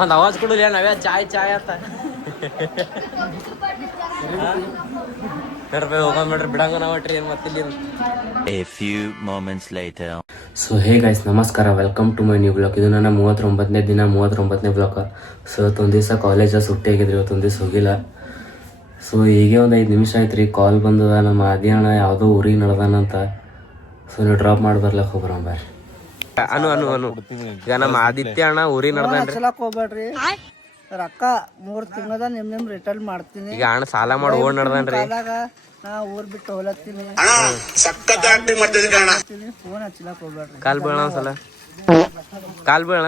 ಒಂದು ಆವಾಜ್ ಕೊಡಲಿ ನಾವ್ಯಾ ಚಾಯ್ ಚಾಯ್ ಅಂತ ಹೋಗ್ರಿ ಬಿಡಂಗ ನಾವ ಟ್ರೈನ್ ಮತ್ತೆ. A few moments later. So hey guys ನಮಸ್ಕಾರ, welcome to my new blog. ಇದು ನನ್ನ 39ನೇ ದಿನ, 39ನೇ ಬ್ಲಾಗ್. ಸೊ ಇವತ್ತೊಂದು ದಿವಸ ಕಾಲೇಜ ಸುಟ್ಟಿ ಆಗಿದ್ರಿ, ಇವತ್ತೊಂದು ದಿವಸ ಹೋಗಿಲ್ಲ. ಸೊ ಹೀಗೆ ಒಂದು 5 ನಿಮಿಷ ಆಯ್ತು ರೀ, ಕಾಲ್ ಬಂದದ. ನಮ್ಮ ಆದಿ ಅಣ್ಣ ಯಾವುದೋ ಊರಿಗೆ ನಡೆದಾನಂತ. ಸೊ ನೀವು ಡ್ರಾಪ್ ಮಾಡಿ ಬರ್ಲಕ್ಕೆ ಹೋಗ್ಬರ ಬರ್ರಿ. ಅನು ಅನು ಅನು ಈಗ ನಮ್ಮ ಆದಿತ್ಯ ಅಣ್ಣ ಊರಿಗೆ ನಡೆದಾನ್ರಿ. ಹೋಗ್ಬೇಡ್ರಿ, ರೊಕ್ಕ 3 ತಿಂಗಳದ ನಿಮ್ ರಿಟರ್ನ್ ಮಾಡ್ತೀನಿ. ಈಗ ಅಣ್ಣ ಸಾಲ ಮಾಡಿ ಓಡ್ ನಡೆದಾನ್ರಿ. ನಾ ಊರ್ ಬಿಟ್ಟು ಹೋಗ್ಲತ್ತೀನಿ, ಫೋನ್ ಹಚ್ಚಲಕ್ ಹೋಗ್ಬೇಡ್ರಿ. ಕಾಲ್ ಬೀಳ ಒಂದ್ಸಲ, ಕಾಲ್ ಬೀಳ.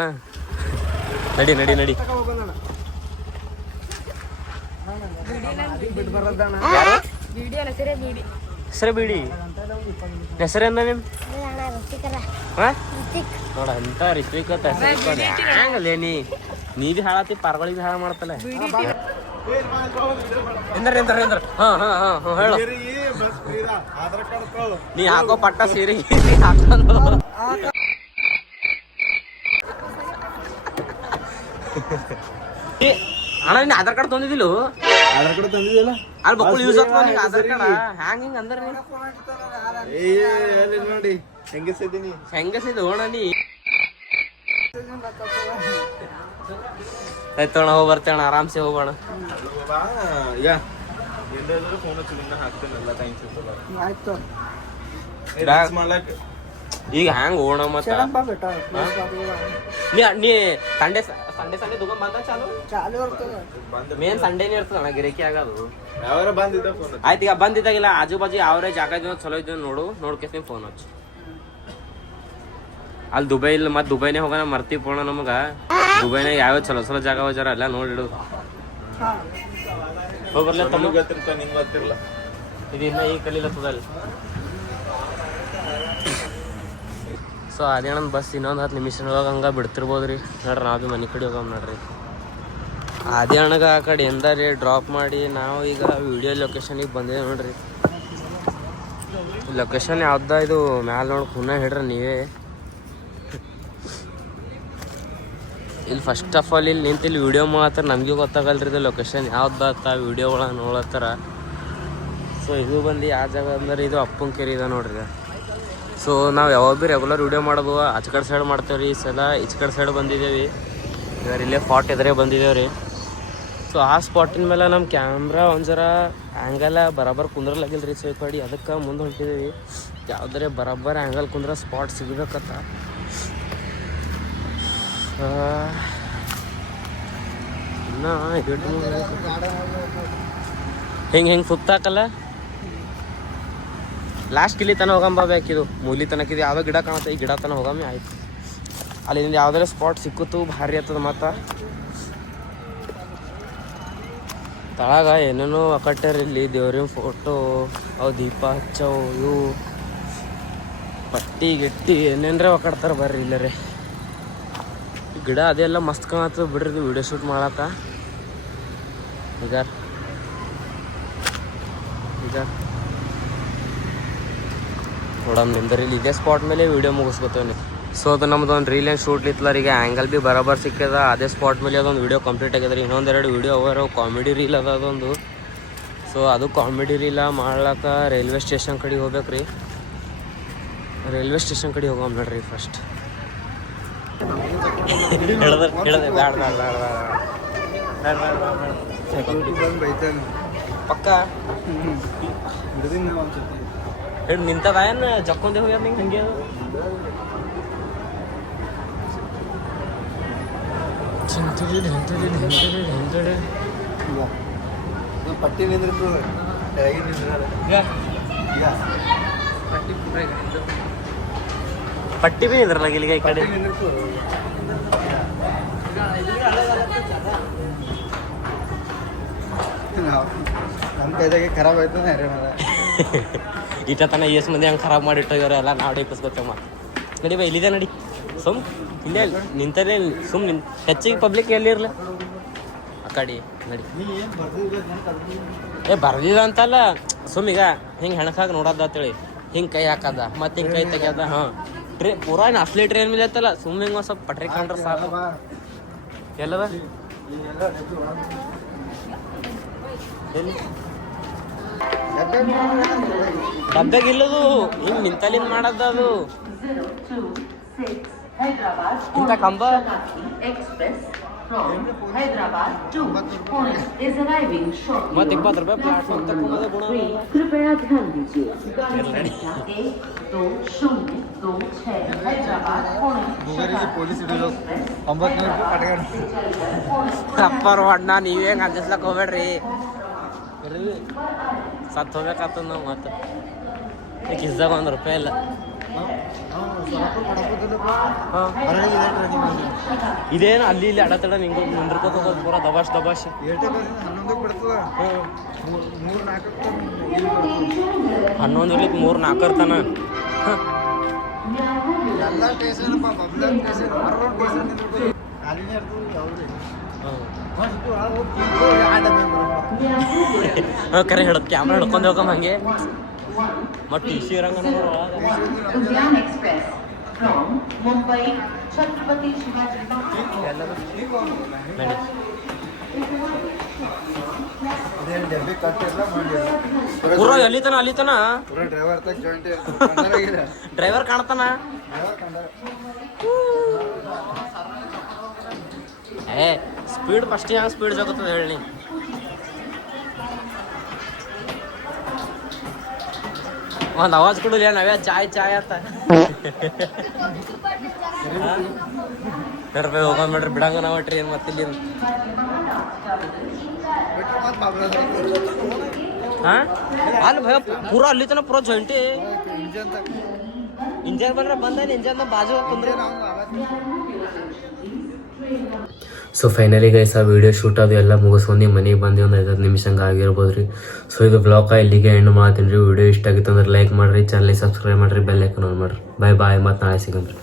ನಡಿ ನಡಿ ನಡಿ. ಹೆಸರು ಬಿಡಿ, ಹೆಸರೇನ ನಿಮ್ ನೋಡ ಅಂತ ರಿತ್ವಿಕ್ ಹ್ಯಾಂಗಲ್ಲೇ ನೀ ಬಿ ಹಾಳತಿ ಪಾರ್ಗಳಿಗೆ ಬಿ ಹಾಳ ಮಾಡ್ತಲ್ಲ. ಹಾ ಹಾ ಹಾ ಹೇಳು, ನೀ ಹಾಕೋ ಪಟ್ಟ ಸೀರೆ ಹಾಕೊಂಡು ಅಣ್ಣ ನೀನ್ ಆಧಾರ್ ಕಾರ್ಡ್ ತಂದಿದ್ದಿಲ್ಲ? ಆಧಾರ್ ಕಾರ್ಡ್ ತಂದಿದ್ದಿಲ್ಲ ಅಲ್ಲಿ ಬಕ್ಕಳು ಯೂಸ್ ಆಗ್ತಾವ ನಿಂಗೆ ಆಧಾರ್ ಕಾರ್ಡ್. ಹ್ಯಾಂಗ ಹಿಂಗ ಅಂದ್ರೆ ನೋಡಿ ಹೆಂಗಸಿದ್ದೀನಿ, ಹೆಂಗಸಿದ್ ಹೋಣ ನೀ. ಆಯ್ತೋಣ ಹೋಗಿ ಬರ್ತೇಣ, ಆರಾಮ್ಸೆ ಹೋಗೋಣ. ಈಗ ಫೋನ್ ಹಚ್ಚಿ ಹಾಕ್ತೇನಲ್ಲ, ಆಯ್ತು ಮಾಡ್ಲಕ್. ಈಗ ಹ್ಯಾಂಗ ಹೋಗೋಣ ಮತ್ತ? ನೀ ಸಂಡೆ ಸಂಡೆ ದುಕಾನ್ ಬಂದ ಚಾಲು ಇರ್ತದ, ಮೇನ್ ಸಂಡೇನೇ ಇರ್ತದ ಗಿರಾಕಿ ಆಗೋದು. ಯಾವಾರ ಬಂದಿದ್ದ ಫೋನ್ ಆಯ್ತು. ಈಗ ಬಂದಿದ್ದಾಗಿಲ್ಲ, ಆಜು ಬಾಜು ಯಾವ್ರೇ ಜಾಗ ಇದ್ದ ಚಲೋ ಇದ್ದ ನೋಡ್ಕೇಸಿ ಫೋನ್ ಹಚ್ಚು. ಅಲ್ಲಿ ದುಬೈ ಇಲ್ಲ, ಮತ್ತೆ ದುಬೈನೇ ಹೋಗೋಣ ಮರ್ತಿ ಪೋಣ ನಮಗ. ದುಬೈನಾಗ ಯಾವ್ಯಾವ ಚಲೋ ಚಲೋ ಜಾಗ ಹೋಗ್ಯಾರ ಎಲ್ಲ ನೋಡಿಡು. ಹೋಗ್ಬರ್ಲ ತಮ್ಮ ಗೊತ್ತಿರ್ತ, ನಿಂಗೆ ಗೊತ್ತಿರಲ್ಲ. ಇದು ಇನ್ನ ಈಗ ಕಲೀಲತ್ತದಲ್ಲಿ. ಸೊ ಅದೇನಂದ್ ಬಸ್ ಇನ್ನೊಂದು 10 ನಿಮಿಷದೊಳಗೆ ಹಂಗೆ ಬಿಡ್ತಿರ್ಬೋದ್ರಿ. ನೋಡ್ರಿ ನಾವು ಭೀ ಮನೆ ಕಡೆ ಹೋಗಮ್ ನೋಡ್ರಿ. ಅದೇ ಅಣ್ಣಗ ಆ ಕಡೆ ಎಂದಾರಿ ಡ್ರಾಪ್ ಮಾಡಿ ನಾವು ಈಗ ವಿಡಿಯೋ ಲೊಕೇಶನಿಗೆ ಬಂದೇವೆ ನೋಡ್ರಿ. ಲೊಕೇಶನ್ ಯಾವ್ದ ಇದು ಮ್ಯಾಲೆ ನೋಡಿ ಪುನಃ ಹೇಳ್ರಿ ನೀವೇ. ಇಲ್ಲಿ ಫಸ್ಟ್ ಆಫ್ ಆಲ್ ಇಲ್ಲಿ ನಿಂತು ಇಲ್ಲಿ ವಿಡಿಯೋ ಮಾಡತ್ತಾರ, ನಮಗೂ ಗೊತ್ತಾಗಲ್ರಿ ಇದು ಲೊಕೇಶನ್ ಯಾವ್ದಾತ ವಿಡಿಯೋಗಳ ನೋಡತ್ತಾರ. ಸೊ ಇದು ಬಂದು ಯಾವ ಜಾಗ ಅಂದ್ರೆ ಇದು ಅಪ್ಪನ ಕೆರೆ ಇದೆ ನೋಡ್ರಿ. ಸೊ ನಾವು ಯಾವಾಗ ಭೀ ರೆಗ್ಯುಲರ್ ವಿಡಿಯೋ ಮಾಡೋದು ಆಚೆ ಕಡೆ ಸೈಡ್ ಮಾಡ್ತೇವೆ ರೀ. ಈ ಸಲ ಈಚೆ ಕಡೆ ಸೈಡ್ ಬಂದಿದ್ದೇವೆ, ಇವಾಗ ಇಲ್ಲೇ ಫಾಟ್ ಎದುರೇ ಬಂದಿದ್ದೇವೆ ರೀ. ಸೊ ಆ ಸ್ಪಾಟಿನ ಮೇಲೆ ನಮ್ಮ ಕ್ಯಾಮ್ರಾ ಒಂದು ಜರ ಆ್ಯಂಗಲ್ ಬರಾಬರ್ ಕುಂದ್ರಲಾಗಿಲ್ಲ ರೀ. ಸೊ ಈ ಕಡೆ ಅದಕ್ಕೆ ಮುಂದೆ ಹೊಂಟಿದ್ದೀವಿ. ಯಾವುದ್ರೆ ಬರಾಬರ್ ಆ್ಯಂಗಲ್ ಕುಂದ್ರ ಸ್ಪಾಟ್ ಸಿಗಬೇಕತ್ತ. ಇನ್ನು ಹಿಂಗೆ ಸುತ್ತಾಕಲ್ಲ. ಲಾಸ್ಟ್ ಇಲ್ಲಿ ತನಕ ಹೋಗಂಬ ಬೇಕಿದು, ಮೂಲಿ ತನಕಿದು ಯಾವುದೋ ಗಿಡ ಕಾಣುತ್ತೆ, ಈ ಗಿಡ ತನಕ ಹೋಗಮ್ಮೆ ಆಯ್ತು. ಅಲ್ಲಿಂದ ಯಾವುದಾರ ಸ್ಪಾಟ್ ಸಿಕ್ಕುತ್ತು ಭಾರಿ ಆಗ್ತದ. ಮತ್ತು ತಳಗ ಏನೇನೋ ಅಕಟ್ಟಾರ ಇಲ್ಲಿ, ದೇವ್ರಿನ ಫೋಟೋ, ಅವು ದೀಪ ಹಚ್ಚವು, ಇವು ಪಟ್ಟಿ ಗಿಟ್ಟಿ ಏನೇನ್ರ ಒಕ್ಕಡ್ತಾರೆ ಬರ್ರಿ ಇಲ್ಲರೇ. ಗಿಡ ಅದೆಲ್ಲ ಮಸ್ತ್ ಕಾಣತ್ತದ ಬಿಡ್ರಿ ಇದು ವಿಡಿಯೋ ಶೂಟ್ ಮಾಡಕ್ಕ. ಈಗ ನೋಡಮ್ ನಿಂದ್ರಿ ಇಲ್ಲಿ ಇದೇ ಸ್ಪಾಟ್ ಮೇಲೆ ವಿಡಿಯೋ ಮುಗಿಸ್ಕೊತೇವೆ. ಸೊ ಅದು ನಮ್ದು ಒಂದು ರೀಲ್ ಏನು ಶೂಟ್ ಇತ್ತಲ್ಲ, ಈಗ ಆ್ಯಂಗಲ್ ಭೀ ಬರಾಬರ್ ಸಿಕ್ಕದ. ಅದೇ ಸ್ಪಾಟ್ ಮೇಲೆ ಅದೊಂದು ವಿಡಿಯೋ ಕಂಪ್ಲೀಟ್ ಆಗ್ಯದ್ರಿ. ಇನ್ನೊಂದೆರಡು ವಿಡಿಯೋ ಅವರ ಕಾಮಿಡಿ ರೀಲ್ ಅದ ಅದೊಂದು. ಸೊ ಅದು ಕಾಮಿಡಿ ರೀಲ ಮಾಡ್ಲಕ್ಕ ರೈಲ್ವೆ ಸ್ಟೇಷನ್ ಕಡೆ ಹೋಗ್ಬೇಕು ರೀ. ರೈಲ್ವೆ ಸ್ಟೇಷನ್ ಕಡೆ ಹೋಗಮ್ ನೋಡ್ರಿ ಫಸ್ಟ್. ಪಕ್ಕ ಹೇಳಿ ನಿಂತದ ಏನು ಜಕ್ಕೊಂದೇ ಹೋಗ್ಯಾರ ನಿಂಗೆ ಹಂಗೆ ಪಟ್ಟಿ ನಿಂದಿರ್ತದೆ, ಪಟ್ಟಿ ಭೀ ನಿಂದ್ರಲ್ಲ ಇಲ್ಲಿಗೆ ಈ ಕಡೆ. ನಮ್ಮ ಕೈದಾಗೆ ಖರಾಬ್ ಆಯ್ತು. ಈಟ ತನ ಎಷ್ಟು ಮಂದಿ ಹಂಗೆ ಖರಾಬ್ ಮಾಡಿಟ್ಟೋಗ್ಯಾರ ಎಲ್ಲ ನಾವು ಡೈಪಿಸ್ಕೊತೇವ. ನಡಿ ಬಾ ಇಲ್ಲಿದೆ ನಡಿ. ಸುಮ್ ಇಲ್ಲೇ ನಿಂತಲೇ ಸುಮ್ ಹೆಚ್ಚಿಗೆ ಪಬ್ಲಿಕ್ ಎಲ್ಲಿ ಇರಲ್ಲ ಆ ಕಡೆ ನಡಿ. ಬರ್ದಿದ ಅಂತಲ್ಲ, ಸುಮ್ ಈಗ ಹಿಂಗೆ ಹೆಣಕಾಗ ನೋಡೋದ ಅಂತೇಳಿ ಹಿಂಗೆ ಕೈ ಹಾಕದ ಮತ್ತು ಹಿಂಗೆ ಕೈ ತೆಗ್ಯದ. ಹಾಂ ಪೂರಾ ಅಸಲಿ ಟ್ರೈನ್ ಮೇಲೆ ಐತಲ್ಲ, ಸುಮ್ಮನೆ ಹಿಂಗೆ ಸ್ವಲ್ಪ ಪಟ್ರಿ ಕಂಡ್ರೆ ಸಾಕು. ಎಲ್ಲದ ಎಲ್ಲಿ ಡಬ್ಬ್ಯಾಗ ಇಲ್ಲದು ಹಿಂಗೆ ನಿಂತಲಿಂದ ಮಾಡದ ಅದು ಇಂಥ ಕಂಬ ಮತ್ತೆ 20 ರೂಪಾಯಿ ಪ್ಲಾಟ್ಫಾರ್ಮ್ ತಗೊಂಬದ ಗುಣ कृपया ध्यान दीजिए गाड़ी संख्या 1226 हैदराबाद पुणे ಪೊಲೀಸ್ ಹಿಡಿಯೋದು 900 ರೂಪಾಯಿ ಅಪ್ಪರ ಹೊಡ್ನ ನೀವೇ ಹೆಂಗೆ ಅಂಜಿಸ್ಲಕ್ಕೆ ಹೋಗ್ಬೇಡ್ರಿ ಇರಲಿ ಸತ್ತು ಹೋಗ್ಬೇಕಾಗ್ತದ ನಾವು ಮತ್ತೆ ಕಿಸ್ದಾಗ 1 ರೂಪಾಯಿ ಇಲ್ಲ ಇದೇನು ಅಲ್ಲಿ ಇಲ್ಲಿ ಅಡತಡ ನಿಂಗೆ ನಿಂದ್ರಕೋತ ಹೋಗೋದು ಪೂರ ದಬಾಶ್ 11 ಬಿಡ್ತದ 11 ಇರ್ಲಿಕ್ಕೆ 3-4 ಇರ್ತಾನ ಎಲ್ಲ ಸ್ಟೇಷನ್ ಬಬ್ಲರ್ ಸ್ಟೇಷನ್ ಮರ್ರೋಡ್ ಸ್ಟೇಷನ್ ಖಾಲಿನೇ ಇರ್ತದೆ ಯಾವ್ದು ಕರೆ ಹಿಡತ್ ಕ್ಯಾಮ್ರಾ ಹಿಡ್ಕೊಂಡು ಹೋಗಮ್ಮ ಹಂಗೆ ಮತ್ತು ಟಿ ಸಿ ಇರಂಗ उद्यान एक्सप्रेस फ्रॉम मुंबई छत्रपति शिवाजी ಅದೇನು ಡಬ್ಬಿ ಕಟ್ಟಿಲ್ಲ ಮಾಡಿಲ್ಲ ಪೂರ ಎಲ್ಲಿತನ ಅಲ್ಲಿತನ ಪೂರ ಡ್ರೈವರ್ ತಗ ಜಾಯಿಂಟ್ ಡ್ರೈವರ್ ಕಾಣ್ತಾನ ಏ ಸ್ಪೀಡ್ ಫಸ್ಟ್ ಹೆಂಗೆ ಸ್ಪೀಡ್ ಜೋಗುತ್ತದೆ ಹೇಳಿ ಒಂದು ಆವಾಜ್ ಕೊಡಲಿ ನಾವ್ಯಾ ಚಾಯ್ ಅಂತ ರೂಪಾಯಿ ಹೋಗೋದು ಮಾಡ್ರಿ ಬಿಡಂಗ ನಾವು ಟ್ರೈನ್ ಮತ್ತೆ ಇಲ್ಲಿ ಹಾಂ ಅಲ್ಲಿ ಭಯ ಪೂರ ಅಲ್ಲಿ ತನಕ ಪೂರ ಜಂಟಿ ಇಂಜನ್ ಬಂದ್ರೆ ಬಂದೇನೆ ಇಂಜನ್ ಬಾಜು ಕುಂದ್ರೆ ಸೊ ಫೈನಲಿ ಗೈಸ್ ಆ ವಿಡಿಯೋ ಶೂಟ್ ಅದು ಎಲ್ಲ ಮುಗಿಸ್ಕೊಂಡು ಮನೆಗೆ ಬಂದು ಒಂದು 5 ನಿಮಿಷ ಹಂಗೆ ಆಗಿರ್ಬೋದು ರೀ. ಸೊ ಇದು ಬ್ಲಾಗ ಇಲ್ಲಿಗೆ ಎಂಡ್ ಮಾಡ್ತೀನಿ ರೀ. ವಿಡಿಯೋ ಇಷ್ಟ ಆಗಿತ್ತು ಅಂದ್ರೆ ಲೈಕ್ ಮಾಡಿರಿ, ಚಾನಲ್ ಸಬ್ಸ್ಕ್ರೈಬ್ ಮಾಡಿರಿ, ಬೆಲ್ ಐಕನ್ ಆನ್ ಮಾಡಿರಿ. ಬಾಯ್ ಮತ್ತು ನಾಳೆ ಸಿಗಂದ್ರಿ.